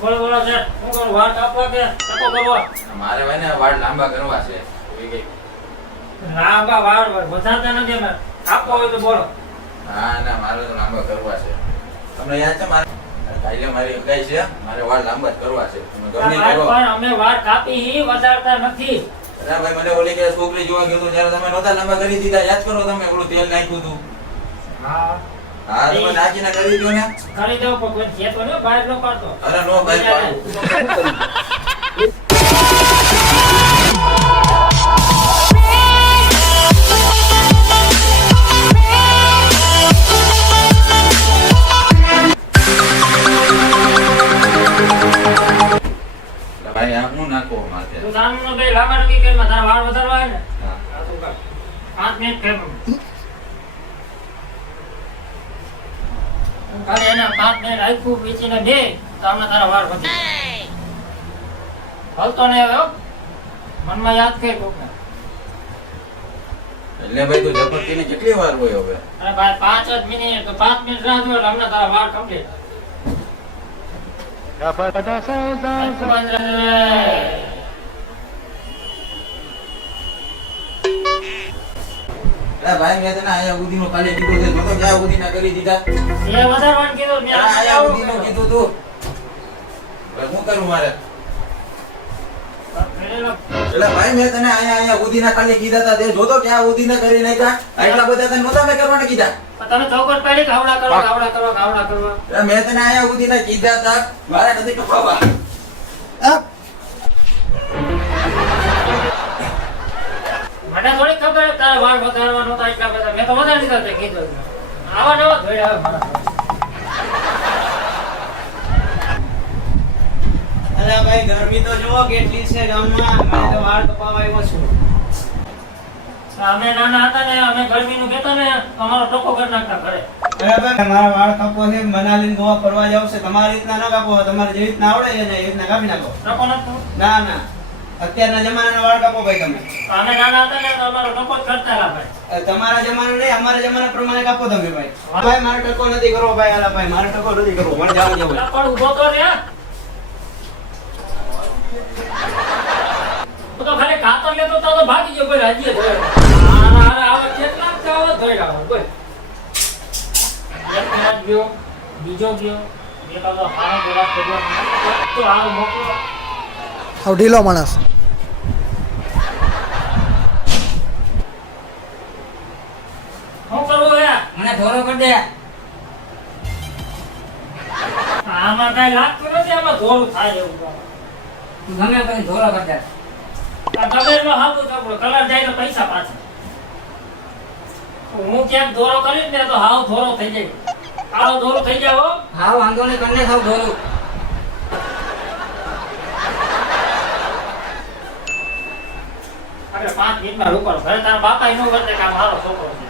બોલો બોલો છે હું કરું વાળ કાપવા કે ટકો કરવા મારે ભાઈ ને વાળ લાંબા કરવા છે લાંબા વાળ વધારતા નથી અમે કાપવા હોય તો બોલો હા ના મારે તો લાંબા કરવા છે તમને યાદ છે મારે કાલે મારી અગાઈ છે મારે વાળ લાંબા જ કરવા છે તમે ગમે કરો પણ અમે વાળ કાપી હી વધારતા નથી અરે ભાઈ મને ઓલી કે છોકરી જોવા ગયો તો જ્યારે તમે નહોતા લાંબા કરી દીધા યાદ કરો તમે ઓલું તેલ નાખ્યું હતું હા હા તમે નાખીને કરી દો ને કરી દો પણ કોઈ છે તો ને બહાર નો પાડતો અરે નો ભાઈ પાડું ભાઈ આ હું નાખો માથે તું જાણનો બે લાંબા નક્કી કે તારા વાળ વધારવા હે ને હા આ તું કર 5 મિનિટ કેમ કાલે એને 5 મિનિટ આખું પીચીને દે તો આમને તારા વાળ વધી હલતો ને હવે મનમાં યાદ કર કોકને એટલે ભાઈ તું જબરદસ્તીને કેટલી વાર હોય હવે અરે ભાઈ 5 જ મિનિટ તો 5 મિનિટ રાહ જો એટલે અમને તારા વાળ કમ્પ્લીટ અરે ભાઈ મેં તને આયા ઉદીનો કાલે કીધું છે જો તો ક્યાં ઉદીના કરી દીધા એ વધારવાનું કીધું મેં આયા ઉદીનો કીધું તું હવે શું કરું મારે એટલે ભાઈ મેં તને આયા ઉદીના કાલે કીધા હતા તે જો તો ક્યાં ઉદીના કરી નાખ્યા આટલા બધા તને નહોતા મેં કરવાને કીધા તમે ચોકડ પાડી ગાવડા કરવા એટલે મેં તને આયા ઉદીના કીધા હતા મારે નથી કપાવા મને થોડી ખબર તારા વાળ વધારવાનો તો એટલા બધા મેં તો વધારી દીધા છે કીધું આવા નવા ધોઈ અરે ભાઈ ગરમી તો જોવો કેટલી છે ગામમાં મને તો વાળ કપાવા આવ્યો છું અમે નાના હતા ને અમે ગરમીનું કહેતા ને અમારો ટોકો કરી નાખતા ઘરે અરે ભાઈ મારા વાળ કાપવો છે મનાલી ગોવા ફરવા જાવ છે તમારી રીતના ના કાપો તમારે જેવી રીતના આવડે છે ને એ રીતના કાપી નાખો ટોકો નથી ના ના અત્યારના જમાનાના વાળ કાપો ભાઈ તમે અમે નાના હતા ને તો અમારો ટોકો જ કરતા હતા ભાઈ તમારા જમાના નહીં અમારા જમાના પ્રમાણે કાપો તમે ભાઈ ભાઈ મારે ટકો નથી કરવો ભાઈ આલા ભાઈ મારે ટકો નથી કરવો મને જાવ જવું પણ ઊભો તો રે તો ખાલી કાતર લેતો તો ભાગી ગયો કોઈ હજી આવે કેટલા ચાવત ધોઈ રાખો કોઈ એક મિનિટ ગયો બીજો ગયો એકાદો હારો ગોળા કર્યો તો આ મોકલો આવ ઢીલો માણસ શું કરવું હે મને ધોરો કરી દે આમાં કઈ લાગતું નથી આમાં ધોરું થાય એવું ગમે પછી ધોરો કરી દે આ ગમેલો હાબુ તો કલર જાય તો પૈસા પાછા હું ક્યાંક દોરો કરીશ ને તો હાવ ધોરો થઈ જાય કાળો ધોરો થઈ જાય હો હા વાંધો નહીં કરીને ખાવ ધોરો અરે 5 મિનિટમાં રૂપારો ઘરે તારા બાપા નો વર્તે કે આ મારો છોકરો છે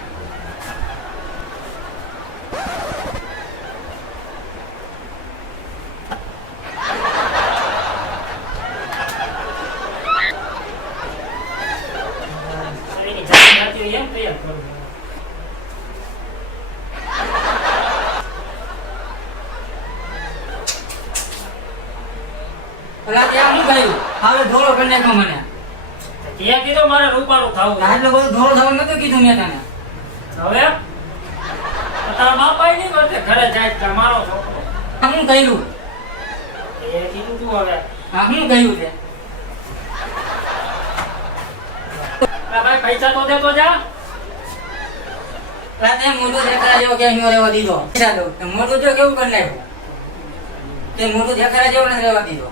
એની જાતિ એમ તૈયાર કરું અલા ત્યાં હું ગયું હવે ધોરો કરી નાખો મને ત્યાં કીધું મારે રૂપારું થવું છે. આટલો બધો ધોરો થવાનું નતું કીધું મેં તને હવે તારા બાપા નહીં વર્તે ઘરે જાય કે મારો છોકરો હું કર્યું એ કીધું તું હવે હા હું કહ્યું છે અરે ભાઈ પૈસા તો દેતો જા રાતે મોટું દેખાડા જેવો ક્યાંય નો રહેવા દીધો પૈસા દઉં તો મોટું જો કેવું કરી નાખ્યું તે મોટું દેખાડા જેવો નથી રહેવા દીધો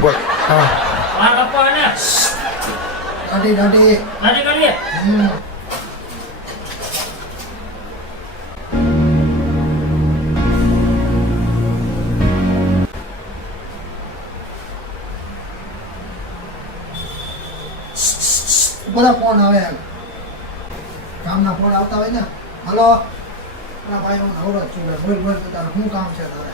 બોલ હા માર બાપા ને દાઢી દાઢી નાટી કરીએ બધા ફોન આવે કામના ફોન આવતા હોય ને હલો ભાઈ હું નવરો જ છું બોલ બોલ તારે શું કામ છે તારે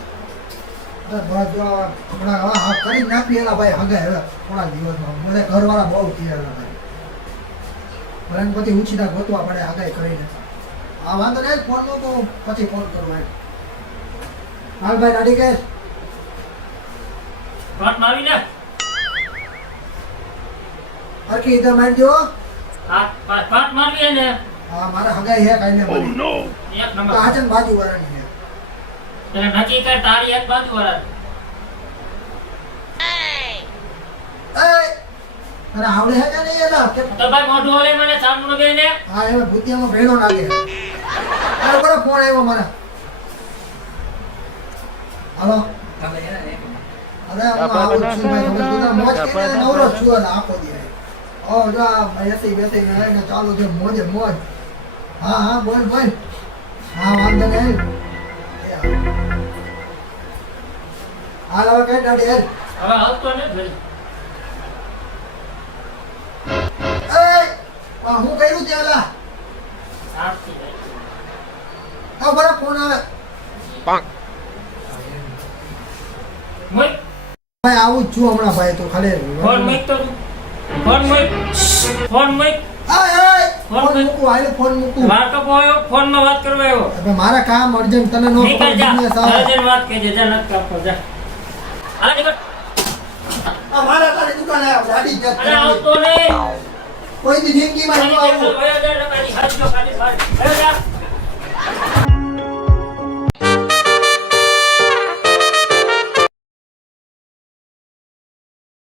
બસ જો હમણાં હવે આ કરી નાખી એલા ભાઈ હગાય હવે થોડા દિવસમાં બધા ઘરવાળા બહુ કીધેલા ભાઈ ભલે પછી ઉછીના ગોતવા પડે હગાઈ કરીને આ વાંધો નહીં ફોન મૂકો પછી ફોન કરવો એમ હાલ ભાઈ ગાડી કે વાત મારી ને હરખી ઇધર મારજો પાટ મારવી ને હા મારા હગાઈ હે કાઈને મારી એક તો નંબર આચન બાજુ વાળાની હે એટલે નક્કી કર તારી એક બાજુ વાળા એ અરે આવડે હે કે નહીં એલા કે તો ભાઈ મોઢું ઓલે મને સામનો બે ને હા એમાં ભૂતિયામાં ભેણો લાગે અરે બરો ફોન આવ્યો મારા હાલો તમે છે ને અરે હું આવું છું ભાઈ તમે કીધા મોજ કરીને નવરો છું એટલે આખો દી ઓ જા બેસી ને ચાલુ છે મોજે મોજ હા હા બોલ બોલ હા વાંધો નહીં હાલ હવે કઈ દાડી હેલ હવે આવતો ને ઘડી હું કર્યું છે એલા સાચી વાત. આ બરા ફોન આવે મૂક. ભાઈ આવું જ છું હમણાં ભાઈ તો ખાલી ફોન મૂક તો તું. ફોન મૂક. ફોન મૂક. ફોન મૂકું હાલે ફોન મૂકું વાત તો પોયો ફોનમાં વાત કરવા આવ્યો હવે મારા કામ અર્જન્ટ તને નો નીકળ જા business આવે. અર્જન્ટ વાત કે જા નક કાપો જા હાલ નીકળ આ મારા તારી દુકાને આવ ગાડી જત અરે આવતો નહીં કોઈ દી જિંદગીમાં ન આવું ભયો જા નકારી હાથ જો ખાલી ભાઈ ભયો જા